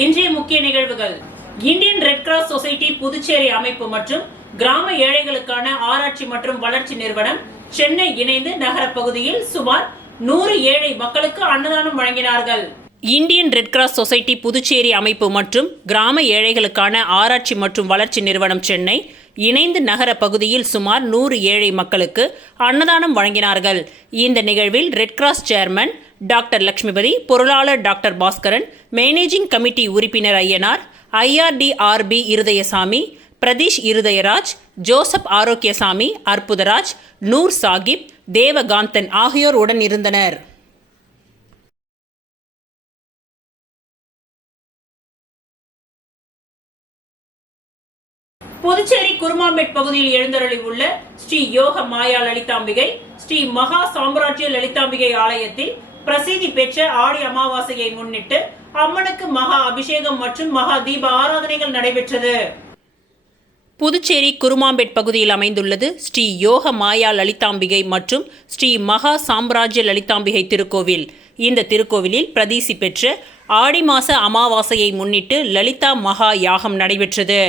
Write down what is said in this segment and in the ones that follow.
இன்றைய முக்கிய நிகழ்வுகள். Indian red cross society Puducherry அமைப்பு மற்றும் கிராம ஏழைகளுக்கான ஆராய்ச்சி மற்றும் வளர்ச்சி நிறுவனம் சென்னை இணைந்து நகர பகுதியில் சுமார் 100 ஏழை மக்களுக்கு அன்னதானம் வழங்கினார்கள். Indian red cross society Puducherry அமைப்பு மற்றும் கிராம ஏழைகளுக்கான ஆராய்ச்சி மற்றும் வளர்ச்சி நிறுவனம் சென்னை இணைந்து நகர பகுதியில் சுமார் 100 ஏழை மக்களுக்கு அன்னதானம் வழங்கினார்கள். இந்த நிகழ்வில் red cross chairman doctor Lakshmipathi, பொருளாளர் டாக்டர் பாஸ்கரன், மேனேஜிங் கமிட்டி உறுப்பினர் ஐயனார், IRDRB இருதயசாமி, பிரதீஷ் இருதயராஜ், ஜோசப் ஆரோக்கியசாமி, அற்புதராஜ், நூர் சாகிப், தேவகாந்தன் ஆகியோர் உடன் இருந்தனர். புதுச்சேரி குருமாம்பேட் பகுதியில் எழுந்தருளி உள்ள ஸ்ரீ யோக மாயா லலிதாம்பிகை ஸ்ரீ மகா சாம்ராஜ்ய லலிதாம்பிகை ஆலயத்தில் பிரசித்தி பெற்ற ஆடி அமாவாசையை முன்னிட்டு அம்மனுக்கு மகா அபிஷேகம் மற்றும் மகா தீப ஆராதனைகள் நடைபெற்றது. புதுச்சேரி குருமாம்பேட் பகுதியில் அமைந்துள்ளது ஸ்ரீ யோக மாயா லலிதாம்பிகை மற்றும் ஸ்ரீ மகா சாம்ராஜ்ய லலிதாம்பிகை திருக்கோவில். இந்த திருக்கோவிலில் பிரசித்தி பெற்ற ஆடி மாச அமாவாசையை முன்னிட்டு லலிதா மகா யாகம் நடைபெற்றது.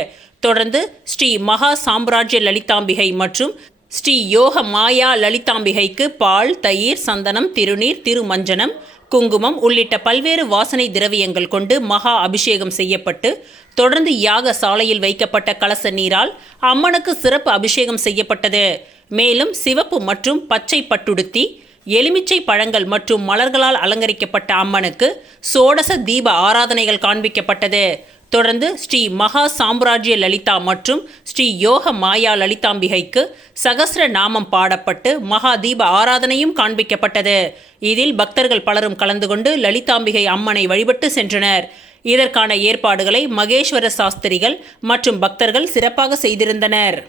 தொடர்ந்து ஸ்ரீ மகா சாம்ராஜ்ய லலிதாம்பிகை மற்றும் ஸ்ரீ யோக மாயா லலிதாம்பிகைக்கு பால், தயிர், சந்தனம், திருநீர், திருமஞ்சனம், குங்குமம் உள்ளிட்ட பல்வேறு வாசனை திரவியங்கள் கொண்டு மகா அபிஷேகம் செய்யப்பட்டு தொடர்ந்து யாக சாலையில் வைக்கப்பட்ட கலச நீரால் அம்மனுக்கு சிறப்பு அபிஷேகம் செய்யப்பட்டது. மேலும் சிவப்பு மற்றும் பச்சை பட்டுடுத்தி எலுமிச்சை பழங்கள் மற்றும் மலர்களால் அலங்கரிக்கப்பட்ட அம்மனுக்கு சோடச தீப ஆராதனைகள் காண்பிக்கப்பட்டது. தொடர்ந்து ஸ்ரீ மகா சாம்ராஜ்ய லலிதா மற்றும் ஸ்ரீ யோக மாயா லலிதாம்பிகைக்கு சகஸ்ர நாமம் பாடப்பட்டு மகா தீப ஆராதனையும் காண்பிக்கப்பட்டது. இதில் பக்தர்கள் பலரும் கலந்து கொண்டு லலிதாம்பிகை அம்மனை வழிபட்டு சென்றனர். இதற்கான ஏற்பாடுகளை மகேஸ்வர சாஸ்திரிகள் மற்றும் பக்தர்கள் சிறப்பாக செய்திருந்தனர்.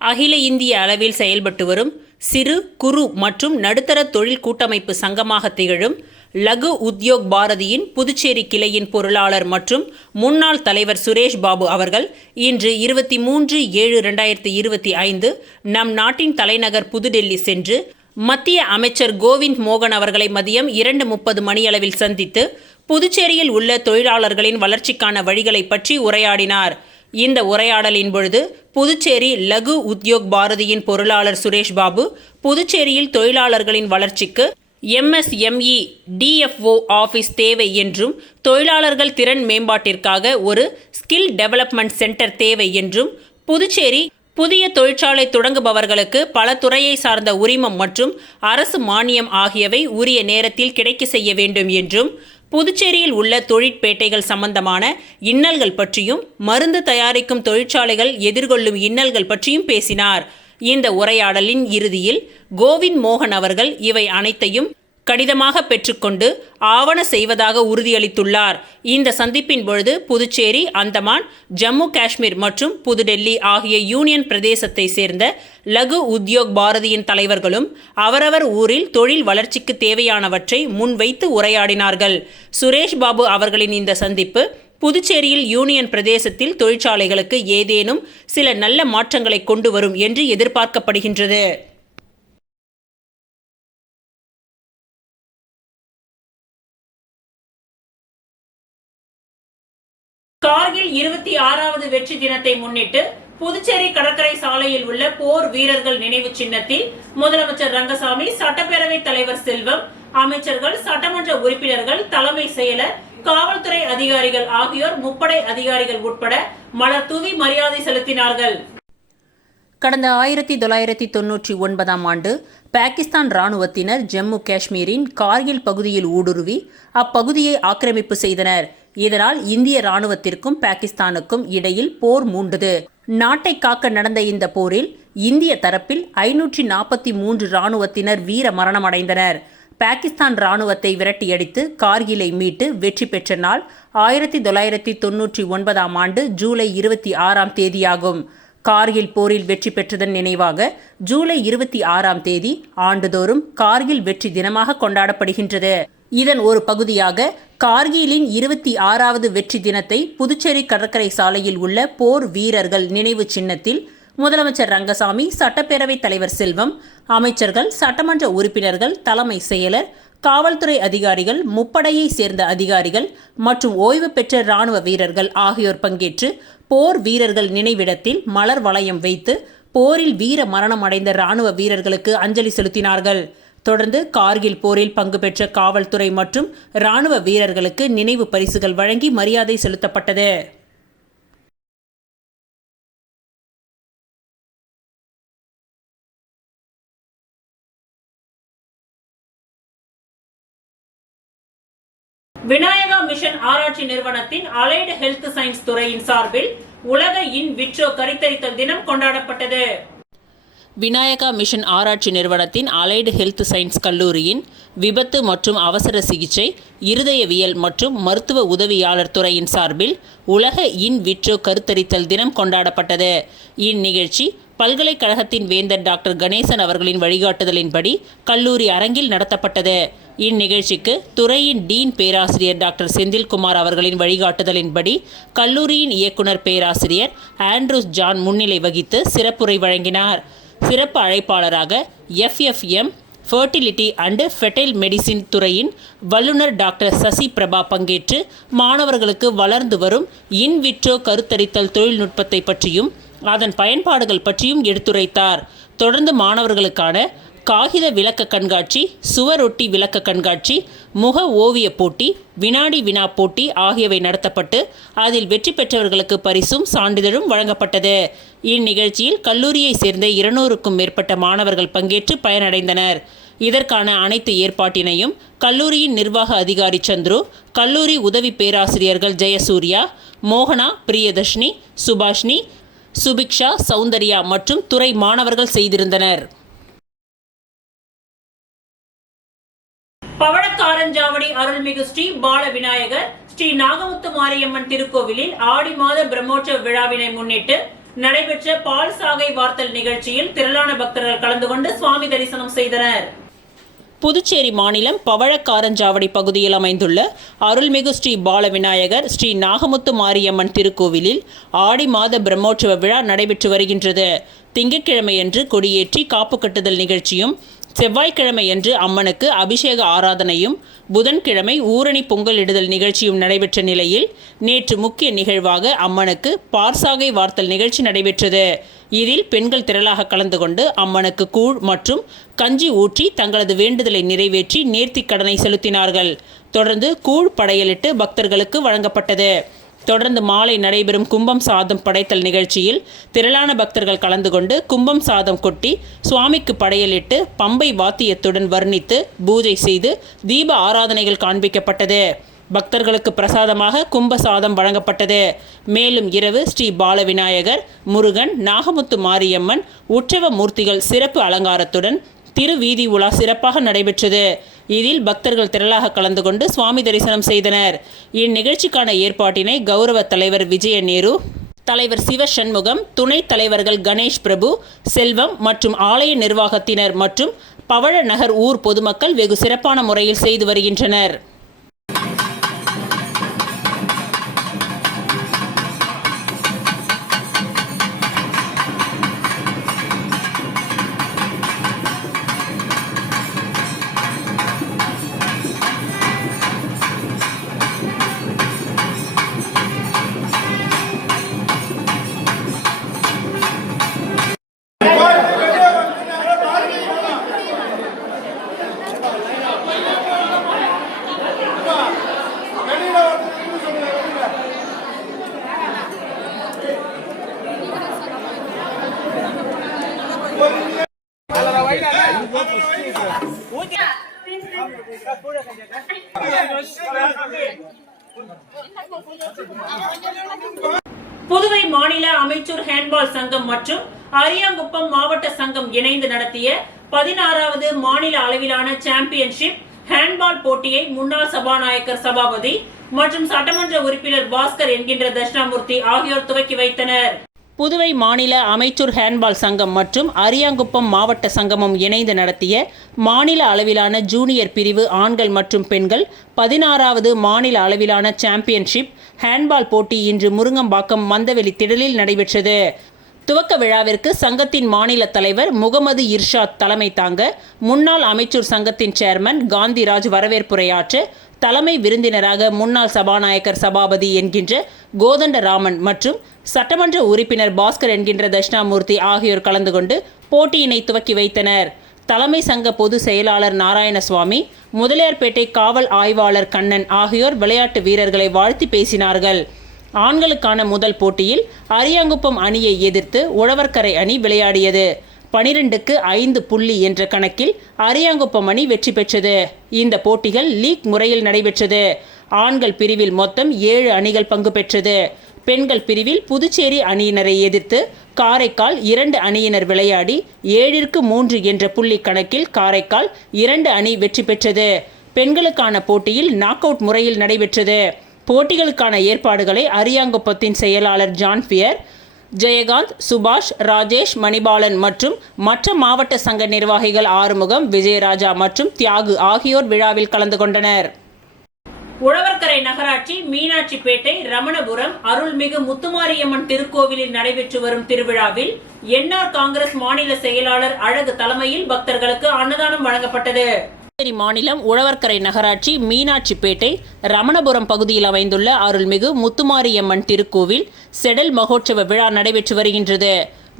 அகில இந்திய அளவில் செயல்பட்டு வரும் சிறு, குறு மற்றும் நடுத்தர தொழில் கூட்டமைப்பு சங்கமாக திகழும் லகு உத்யோக் பாரதியின் புதுச்சேரி கிளையின் பொருளாளர் மற்றும் முன்னாள் தலைவர் சுரேஷ் பாபு அவர்கள் இன்று 23/7/2025 நம் நாட்டின் தலைநகர் புதுடெல்லி சென்று மத்திய அமைச்சர் கோவிந்த் மோகன் அவர்களை மதியம் 2:30 மணியளவில் சந்தித்து புதுச்சேரியில் உள்ள தொழிலாளர்களின் வளர்ச்சிக்கான வழிகளை பற்றி உரையாடினார். இந்த உரையாடலின் பொழுது புதுச்சேரி லகு உத்யோக் பாரதியின் பொருளாளர் சுரேஷ் பாபு புதுச்சேரியில் தொழிலாளர்களின் வளர்ச்சிக்கு MSME DFO ஆஃபீஸ் தேவை என்றும் தொழிலாளர்கள் திறன் மேம்பாட்டிற்காக ஒரு ஸ்கில் டெவலப்மெண்ட் சென்டர் தேவை என்றும் புதுச்சேரி புதிய தொழிற்சாலை தொடங்குபவர்களுக்கு பல துறையை சார்ந்த உரிமம் மற்றும் அரசு மானியம் ஆகியவை உரிய நேரத்தில் கிடைக்க செய்ய வேண்டும் என்றும் புதுச்சேரியில் உள்ள தொழிற்பேட்டைகள் சம்பந்தமான இன்னல்கள் பற்றியும் மருந்து தயாரிக்கும் தொழிற்சாலைகள் எதிர்கொள்ளும் இன்னல்கள் பற்றியும் பேசினார். இந்த உரையாடலின் இறுதியில் கோவிந்த் மோகன் அவர்கள் இவை அனைத்தையும் கடிதமாக பெற்றுக்கொண்டு ஆவண செய்வதாக உறுதியளித்துள்ளார். இந்த சந்திப்பின் பொழுது புதுச்சேரி, அந்தமான், ஜம்மு காஷ்மீர் மற்றும் புதுடெல்லி ஆகிய யூனியன் பிரதேசத்தை சேர்ந்த லகு உத்யோக் பாரதியின் தலைவர்களும் அவரவர் ஊரில் தொழில் வளர்ச்சிக்கு தேவையானவற்றை முன்வைத்து உரையாடினார்கள். சுரேஷ் பாபு அவர்களின் இந்த சந்திப்பு புதுச்சேரியில் யூனியன் பிரதேசத்தில் தொழிற்சாலைகளுக்கு ஏதேனும் சில நல்ல மாற்றங்களை கொண்டு வரும் என்று எதிர்பார்க்கப்படுகின்றது. கார்கில் 26வது வெற்றி தினத்தை முன்னிட்டு புதுச்சேரி கடற்கரை சாலையில் உள்ள போர் வீரர்கள் நினைவு சின்னத்தில் முதலமைச்சர் ரங்கசாமி, சட்டப்பேரவைத் தலைவர் செல்வம், அமைச்சர்கள், சட்டமன்ற உறுப்பினர்கள், தலைமை செயலர், காவல்துறை அதிகாரிகள் ஆகியோர் முப்படை அதிகாரிகள் உட்பட மலர் தூவி மரியாதை செலுத்தினார்கள். கடந்த 1999ஆம் ஆண்டு பாகிஸ்தான் ராணுவத்தினர் ஜம்மு காஷ்மீரின் கார்கில் பகுதியில் ஊடுருவி அப்பகுதியை ஆக்கிரமிப்பு செய்தனர். இதனால் இந்திய ராணுவத்திற்கும் பாகிஸ்தானுக்கும் இடையில் போர் மூண்டது. நாட்டை காக்க நடந்த இந்த போரில் இந்திய தரப்பில் 543 ராணுவத்தினர் வீர மரணமடைந்தனர். பாகிஸ்தான் ராணுவத்தை விரட்டியடித்து கார்கிலை மீட்டு வெற்றி பெற்ற நாள் 1999ஆம் ஆண்டு ஜூலை 26ஆம் தேதியாகும். கார்கில் போரில் வெற்றி பெற்றதன் நினைவாக ஜூலை 26ஆம் தேதி ஆண்டுதோறும் கார்கில் வெற்றி தினமாக கொண்டாடப்படுகின்றது. இதன் ஒரு பகுதியாக கார்கிலின் 26வது வெற்றி தினத்தை புதுச்சேரி கடற்கரை சாலையில் உள்ள போர் வீரர்கள் நினைவு சின்னத்தில் முதலமைச்சர் ரங்கசாமி, சட்டப்பேரவைத் தலைவர் செல்வம், அமைச்சர்கள், சட்டமன்ற உறுப்பினர்கள், தலைமை செயலர், காவல்துறை அதிகாரிகள், முப்படையை சேர்ந்த அதிகாரிகள் மற்றும் ஓய்வு பெற்ற ராணுவ வீரர்கள் ஆகியோர் பங்கேற்று போர் வீரர்கள் நினைவிடத்தில் மலர் வளையம் வைத்து போரில் வீர மரணம் அடைந்த ராணுவ வீரர்களுக்கு அஞ்சலி செலுத்தினார்கள். தொடர்ந்து கார்கில் போரில் பங்கு பெற்ற காவல்துறை மற்றும் ராணுவ வீரர்களுக்கு நினைவு பரிசுகள் வழங்கி மரியாதை செலுத்தப்பட்டது. விநாயகா மிஷன் ஆராய்ச்சி நிறுவனத்தின் அலைடு ஹெல்த் சயின்ஸ் துறையின் சார்பில் உலக இன் விட்ரோ கருத்தரித்தல் தினம் கொண்டாடப்பட்டது. விநாயகா மிஷன் ஆராய்ச்சி நிறுவனத்தின் அலைடு ஹெல்த் சயின்ஸ் கல்லூரியின் விபத்து மற்றும் அவசர சிகிச்சை, இருதயவியல் மற்றும் மருத்துவ உதவியாளர் துறையின் சார்பில் உலக இன் விட்ரோ கருத்தரித்தல் தினம் கொண்டாடப்பட்டது. இந்நிகழ்ச்சி பல்கலைக்கழகத்தின் வேந்தர் டாக்டர் கணேசன் அவர்களின் வழிகாட்டுதலின்படி கல்லூரி அரங்கில் நடத்தப்பட்டது. இந்நிகழ்ச்சிக்கு துறையின் டீன் பேராசிரியர் டாக்டர் செந்தில்குமார் அவர்களின் வழிகாட்டுதலின்படி கல்லூரியின் இயக்குனர் பேராசிரியர் ஆண்ட்ரூஸ் ஜான் முன்னிலை வகித்து சிறப்புரை வழங்கினார். சிறப்பு அழைப்பாளராக FFM fertility and fertile medicine துறையின் வல்லுநர் டாக்டர் சசி பிரபா பங்கேற்று மாணவர்களுக்கு வளர்ந்து வரும் இன்விட்ரோ கருத்தரித்தல் தொழில்நுட்பத்தை பற்றியும் அதன் பயன்பாடுகள் பற்றியும் எடுத்துரைத்தார். தொடர்ந்து மாணவர்களுக்கான காகித விளக்க கண்காட்சி, சுவரொட்டி விளக்க கண்காட்சி, முக ஓவிய போட்டி, வினாடி வினா போட்டி ஆகியவை நடத்தப்பட்டு அதில் வெற்றி பெற்றவர்களுக்கு பரிசும் சான்றிதழும் வழங்கப்பட்டது. இந்நிகழ்ச்சியில் கல்லூரியை சேர்ந்த 200க்கும் மேற்பட்ட மாணவர்கள் பங்கேற்று பயனடைந்தனர். இதற்கான அனைத்து ஏற்பாட்டினையும் கல்லூரியின் நிர்வாக அதிகாரி சந்துரு, கல்லூரி உதவி பேராசிரியர்கள் ஜெயசூர்யா, மோகனா, பிரியதர்ஷினி, சுபாஷினி, சுபிக்ஷா, சௌந்தர்யா மற்றும் துறை மாணவர்கள் செய்திருந்தனர். பவழக்காரஞ்சாவடி அருள்மிகு ஸ்ரீ பால விநாயகர் ஸ்ரீ நாகமுத்து மாரியம்மன் திருக்கோவிலில் ஆடி மாத பிரம்மோற்சவ விழாவினை முன்னிட்டு நடைபெற்ற பால் சாகை வார்த்தல் நிகழ்ச்சியில் திரளான பக்தர்கள் கலந்து கொண்டு சுவாமி தரிசனம் செய்தனர். புதுச்சேரி மாநிலம் பவழக்காரஞ்சாவடி பகுதியில் அமைந்துள்ள அருள்மிகு ஸ்ரீ பால விநாயகர் ஸ்ரீ நாகமுத்து மாரியம்மன் திருக்கோவிலில் ஆடி மாத பிரம்மோற்சவ விழா நடைபெற்று வருகின்றது. திங்கட்கிழமையன்று கொடியேற்றி காப்பு கட்டுதல் நிகழ்ச்சியும், செவ்வாய்க்கிழமையன்று அம்மனுக்கு அபிஷேக ஆராதனையும், புதன்கிழமை ஊரணி பொங்கலிடுதல் நிகழ்ச்சியும் நடைபெற்ற நிலையில் நேற்று முக்கிய நிகழ்வாக அம்மனுக்கு பார்சாகை வார்த்தல் நிகழ்ச்சி நடைபெற்றது. இதில் பெண்கள் திரளாக கலந்து கொண்டு அம்மனுக்கு கூழ் மற்றும் கஞ்சி ஊற்றி தங்களது வேண்டுதலை நிறைவேற்றி நேர்த்திக் கடனை செலுத்தினார்கள். தொடர்ந்து கூழ் படையலிட்டு பக்தர்களுக்கு வழங்கப்பட்டது. தொடர்ந்து மாலை நடைபெறும் கும்பம் சாதம் படைத்தல் நிகழ்ச்சியில் திரளான பக்தர்கள் கலந்து கொண்டு கும்பம் சாதம் கொட்டி சுவாமிக்கு படையலிட்டு பம்பை வாத்தியத்துடன் வர்ணித்து பூஜை செய்து தீப ஆராதனைகள் காண்பிக்கப்பட்டது. பக்தர்களுக்கு பிரசாதமாக கும்ப சாதம் வழங்கப்பட்டது. மேலும் இரவு ஸ்ரீ பால விநாயகர், முருகன், நாகமுத்து மாரியம்மன் உற்சவ மூர்த்திகள் சிறப்பு அலங்காரத்துடன் திருவீதி உலா சிறப்பாக நடைபெற்றது. இதில் பக்தர்கள் திரளாக கலந்து கொண்டு சுவாமி தரிசனம் செய்தனர். இந்நிகழ்ச்சிக்கான ஏற்பாட்டினை கௌரவ தலைவர் விஜய நேரு, தலைவர் சிவ சண்முகம், துணைத் தலைவர்கள் கணேஷ் பிரபு, செல்வம் மற்றும் ஆலய நிர்வாகத்தினர் மற்றும் பவழ நகர் ஊர் பொதுமக்கள் வெகு சிறப்பான முறையில் செய்து வருகின்றனர். புதுவை மாநில அமைச்சர் ஹேண்ட்பால் சங்கம் மற்றும் அரியாங்குப்பம் மாவட்ட சங்கம் இணைந்து நடத்திய 16வது மாநில அளவிலான சாம்பியன்ஷிப் ஹேண்ட்பால் போட்டியை முன்னாள் சபாநாயகர் சபாபதி மற்றும் சட்டமன்ற உறுப்பினர் பாஸ்கர் என்கின்ற தட்சிணாமூர்த்தி ஆகியோர் துவக்கி வைத்தனர். புதுவை மாநில அமைச்சர் ஹேண்ட்பால் சங்கம் மற்றும் அரியாங்குப்பம் மாவட்ட சங்கமும் இணைந்து நடத்திய மாநில அளவிலான ஜூனியர் பிரிவு ஆண்கள் மற்றும் பெண்கள் 16வது மாநில அளவிலான சாம்பியன்ஷிப் ஹேண்ட்பால் போட்டி இன்று முருங்கம்பாக்கம் மந்தவெளி திடலில் நடைபெற்றது. துவக்க விழாவிற்கு சங்கத்தின் மாநில தலைவர் முகமது இர்ஷாத் தலைமை தாங்க முன்னாள் அமைச்சர் சங்கத்தின் சேர்மன் காந்திராஜ் வரவேற்புரையாற்ற தலைமை விருந்தினராக முன்னாள் சபாநாயகர் சபாபதி என்கின்ற கோதண்டராமன் மற்றும் சட்டமன்ற உறுப்பினர் பாஸ்கர் என்கின்ற தட்சிணாமூர்த்தி ஆகியோர் கலந்து கொண்டு போட்டியினை துவக்கி வைத்தனர். தலைமை சங்க பொதுச் செயலாளர் நாராயணசுவாமி, முதலியார்பேட்டை காவல் ஆய்வாளர் கண்ணன் ஆகியோர் விளையாட்டு வீரர்களை வாழ்த்தி பேசினார்கள். ஆண்களுக்கான முதல் போட்டியில் அரியாங்குப்பம் அணியை எதிர்த்து உழவர்கரை அணி விளையாடியது. 12க்கு 5 புள்ளி என்ற கணக்கில் அரியாங்குப்பம் அணி வெற்றி பெற்றது. இந்த போட்டிகள் லீக் முறையில் நடைபெற்றது. ஆண்கள் பிரிவில் மொத்தம் 7 அணிகள் பங்கு பெற்றது. பெண்கள் பிரிவில் புதுச்சேரி அணியினரை எதிர்த்து காரைக்கால் 2 அணியினர் விளையாடி 7ற்கு 3 என்ற புள்ளி கணக்கில் காரைக்கால் 2 அணி வெற்றி பெற்றது. பெண்களுக்கான போட்டியில் நாக் அவுட் முறையில் நடைபெற்றது. போட்டிகளுக்கான ஏற்பாடுகளை அரியாங்குப்பத்தின் செயலாளர் ஜான்பியர், ஜெயகாந்த், சுபாஷ், ராஜேஷ், மணிபாலன் மற்றும் மற்ற மாவட்ட சங்க நிர்வாகிகள் ஆறுமுகம், விஜயராஜா மற்றும் தியாகு ஆகியோர் விழாவில் கலந்து கொண்டனர். உழவர்கரை நகராட்சி மீனாட்சிப்பேட்டை ரமணபுரம் அருள்மிகு முத்துமாரியம்மன் திருக்கோவிலில் நடைபெற்று வரும் திருவிழாவில் என்ஆர் காங்கிரஸ் மாநில செயலாளர் அழகு தலைமையில் பக்தர்களுக்கு அன்னதானம் வழங்கப்பட்டது. மாநிலம் உழவர்கரை நகராட்சி மீனாட்சிப்பேட்டை ரமணபுரம் பகுதியில் அமைந்துள்ள அருள்மிகு முத்துமாரியம்மன் திருக்கோவில் செடல் மகோற்சவ விழா நடைபெற்று வருகின்றது.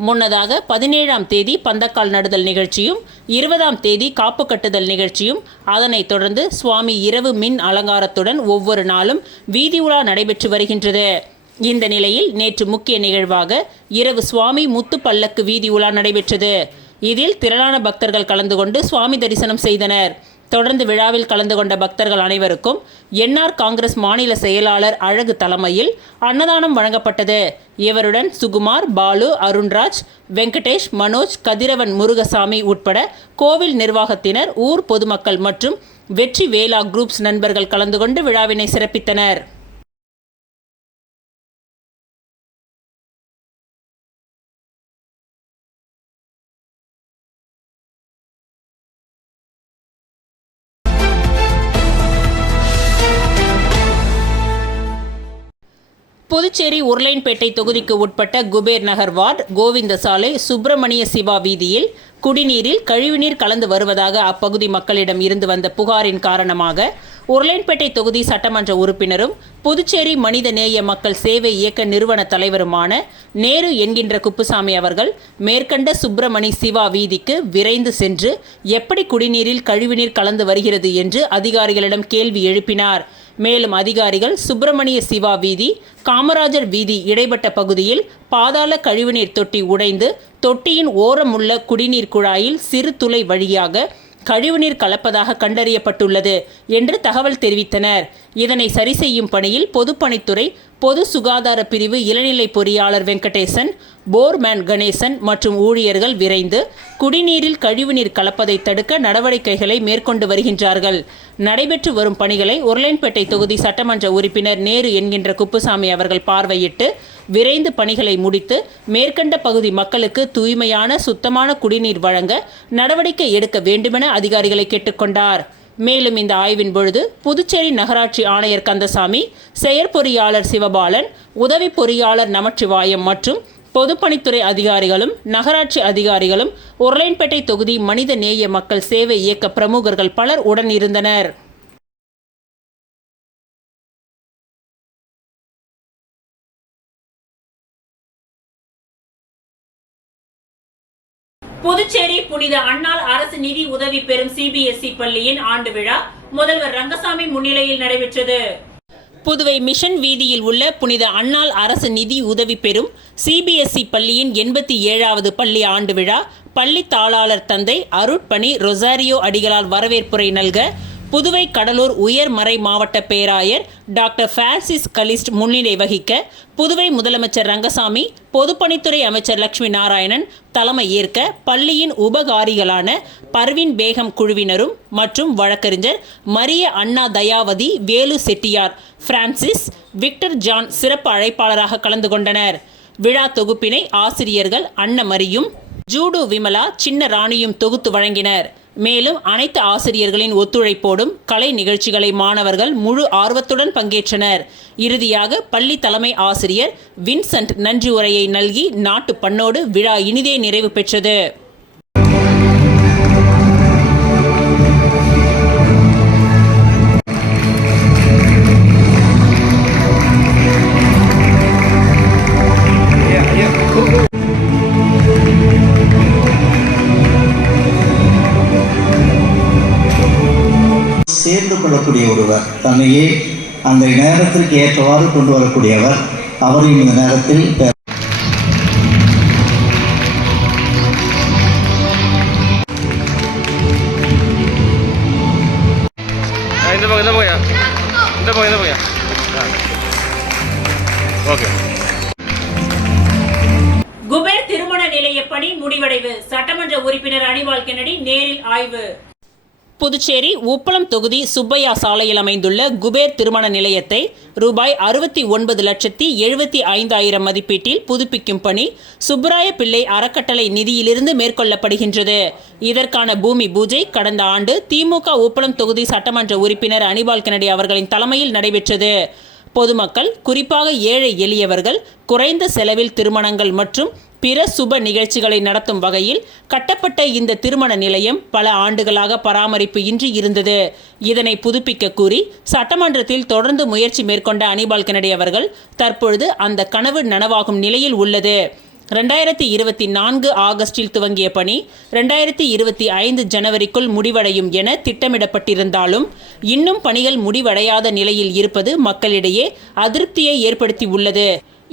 முன்னதாக 17ஆம் தேதி பந்தக்கால் நடுதல் நிகழ்ச்சியும் 20ஆம் தேதி காப்பு கட்டுதல் நிகழ்ச்சியும் அதனைத் தொடர்ந்து சுவாமி இரவு மின் அலங்காரத்துடன் ஒவ்வொரு நாளும் வீதி உலா நடைபெற்று வருகின்றது. இந்த நிலையில் நேற்று முக்கிய நிகழ்வாக இரவு சுவாமி முத்து பல்லக்கு வீதி உலா நடைபெற்றது. இதில் திரளான பக்தர்கள் கலந்து கொண்டு சுவாமி தரிசனம் செய்தனர். தொடர்ந்து விழாவில் கலந்து கொண்ட பக்தர்கள் அனைவருக்கும் என்ஆர் காங்கிரஸ் மாநில செயலாளர் அழகு தலைமையில் அன்னதானம் வழங்கப்பட்டது. இவருடன் சுகுமார், பாலு, அருண்ராஜ், வெங்கடேஷ், மனோஜ், கதிரவன், முருகசாமி உட்பட கோவில் நிர்வாகத்தினர், ஊர் பொதுமக்கள் மற்றும் வெற்றி வேலா குரூப்ஸ் நண்பர்கள் கலந்து கொண்டு விழாவினை சிறப்பித்தனர். புதுச்சேரி உருளையன்பேட்டை தொகுதிக்கு உட்பட்ட குபேர் நகர் வார்டு கோவிந்த சாலை சுப்பிரமணிய சிவா வீதியில் குடிநீரில் கழிவுநீர் கலந்து வருவதாக அப்பகுதி மக்களிடம் இருந்து வந்த புகாரின் காரணமாக உருளையன்பேட்டை தொகுதி சட்டமன்ற உறுப்பினரும் புதுச்சேரி மனித நேய மக்கள் சேவை இயக்க நிறுவன தலைவருமான நேரு என்கின்ற குப்புசாமி அவர்கள் மேற்கண்ட சுப்பிரமணி சிவா வீதிக்கு விரைந்து சென்று எப்படி குடிநீரில் கழிவுநீர் கலந்து வருகிறது என்று அதிகாரிகளிடம் கேள்வி எழுப்பினார். மேலும் அதிகாரிகள் சுப்பிரமணிய சிவா வீதி, காமராஜர் வீதி இடைப்பட்ட பகுதியில் பாதாள கழிவுநீர் தொட்டி உடைந்து தொட்டியின் ஓரமுள்ள குடிநீர் குழாயில் சிறு துளை வழியாக கழிவுநீர் கலப்பதாக கண்டறியப்பட்டுள்ளது என்று தகவல் தெரிவித்தனர். இதனை சரி செய்யும் பணியில் பொதுப்பணித்துறை பொது சுகாதார பிரிவு இளநிலை பொறியாளர் வெங்கடேசன், போர்மேன் கணேசன் மற்றும் ஊழியர்கள் விரைந்து குடிநீரில் கழிவுநீர் கலப்பதை தடுக்க நடவடிக்கைகளை மேற்கொண்டு வருகின்றார்கள். நடைபெற்று வரும் பணிகளை உருளையன்பேட்டை தொகுதி சட்டமன்ற உறுப்பினர் நேரு என்கின்ற குப்புசாமி அவர்கள் பார்வையிட்டு விரைந்து பணிகளை முடித்து மேற்கண்ட பகுதி மக்களுக்கு தூய்மையான சுத்தமான குடிநீர் வழங்க நடவடிக்கை எடுக்க வேண்டுமென அதிகாரிகளை கேட்டுக்கொண்டார். மேலும் இந்த ஆய்வின் பொழுது புதுச்சேரி நகராட்சி ஆணையர் கந்தசாமி, செயற்பொறியாளர் சிவபாலன், உதவி பொறியாளர் நமச்சிவாயம் மற்றும் பொதுப்பணித்துறை அதிகாரிகளும் நகராட்சி அதிகாரிகளும் உருளையன்பேட்டை தொகுதி மனித நேய மக்கள் சேவை இயக்க பிரமுகர்கள் பலர் உடன் இருந்தனர். புதுச்சேரி புனித அன்னாள் அரசு நிதி உதவி பெறும் சிபிஎஸ்இ பள்ளியின் ஆண்டு விழா முதல்வர் ரங்கசாமி முன்னிலையில் நடைபெற்றது. புதுவை மிஷன் வீதியில் உள்ள புனித அன்னாள் அரசு நிதி உதவி பெறும் சிபிஎஸ்இ பள்ளியின் 87வது பள்ளி ஆண்டு விழா பள்ளி தாளாளர் தந்தை அருட்பணி ரொசாரியோ அடிகளால் வரவேற்புரை நல்க புதுவை கடலூர் உயர்மறை மாவட்ட பேராயர் டாக்டர் பிரான்சிஸ் கலிஸ்ட் முன்னிலை வகிக்க புதுவை முதலமைச்சர் ரங்கசாமி, பொதுப்பணித்துறை அமைச்சர் லட்சுமி நாராயணன் தலைமை ஏற்க பள்ளியின் உபகாரிகளான பர்வீன் பேகம் குழுவினரும் மற்றும் வழக்கறிஞர் Mariya Anna Dayavathi, Velu Chettiar, Francis, Victor John சிறப்பு அழைப்பாளராக கலந்து கொண்டனர். விழா தொகுப்பினை ஆசிரியர்கள் அன்னமரியும், ஜூடு விமலா, சின்ன ராணியும் தொகுத்து வழங்கினர். மேலும் அனைத்து ஆசிரியர்களின் ஒத்துழைப்போடும் கலை நிகழ்ச்சிகளை மாணவர்கள் முழு ஆர்வத்துடன் பங்கேற்றனர். இறுதியாக பள்ளி தலைமை ஆசிரியர் வின்சென்ட் நன்றி உரையை நல்கி நாட்டு பண்ணோடு விழா இனிதே நிறைவு பெற்றது. சேர்ந்து கொள்ளக்கூடிய ஒருவர், தன்னையே அந்த நேரத்திற்கு ஏற்றவாறு கொண்டு வரக்கூடியவர். அவரையும் இந்த நேரத்தில் குபேர் திருமண நிலைய பணி முடிவடைவு. சட்டமன்ற உறுப்பினர் அனிபால் கென்னடி நேரில் ஆய்வு. புதுச்சேரி உப்பளம் தொகுதி சுப்பையா சாலையில் அமைந்துள்ள குபேர் திருமண நிலையத்தை ரூபாய் 69,75,000 மதிப்பீட்டில் புதுப்பிக்கும் பணி சுப்பராய பிள்ளை அறக்கட்டளை நிதியிலிருந்து மேற்கொள்ளப்படுகின்றது. இதற்கான பூமி பூஜை கடந்த ஆண்டு திமுக உப்பளம் தொகுதி சட்டமன்ற உறுப்பினர் அனிபால் கென்னடி அவர்களின் தலைமையில் நடைபெற்றது. பொதுமக்கள், குறிப்பாக ஏழை எளியவர்கள் குறைந்த செலவில் திருமணங்கள் மற்றும் பிற சுப நிகழ்ச்சிகளை நடத்தும் வகையில் கட்டப்பட்ட இந்த திருமண நிலையம் பல ஆண்டுகளாக பராமரிப்பு இன்றி இருந்தது. இதனை புதுப்பிக்க கூறி சட்டமன்றத்தில் தொடர்ந்து முயற்சி மேற்கொண்ட அனிபால் கென்னடி அவர்கள் தற்பொழுது அந்த கனவு நனவாகும் நிலையில் உள்ளது. 2024 ஆகஸ்டில் துவங்கிய பணி 2025 ஜனவரிக்குள் முடிவடையும் என திட்டமிடப்பட்டிருந்தாலும் இன்னும் பணிகள் முடிவடையாத நிலையில் இருப்பது மக்களிடையே அதிருப்தியை ஏற்படுத்தி உள்ளது.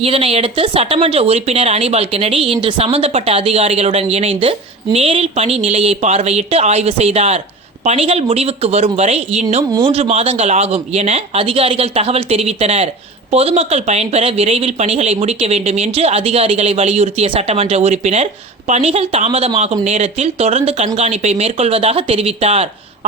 இதனையடுத்து சட்டமன்ற உறுப்பினர் அனிபால் கென்னடி இன்று சம்பந்தப்பட்ட அதிகாரிகளுடன் இணைந்து நேரில் பணி நிலையை பார்வையிட்டு ஆய்வு செய்தார். பணிகள் முடிவுக்கு வரும் வரை இன்னும் 3 மாதங்கள் ஆகும் என அதிகாரிகள் தகவல் தெரிவித்தனர். பொதுமக்கள் பயன்பெற விரைவில் பணிகளை முடிக்க வேண்டும் என்று அதிகாரிகளை வலியுறுத்திய சட்டமன்ற உறுப்பினர் பணிகள் தாமதமாகும் நேரத்தில் தொடர்ந்து கண்காணிப்பை மேற்கொள்வதாக தெரிவித்தார்.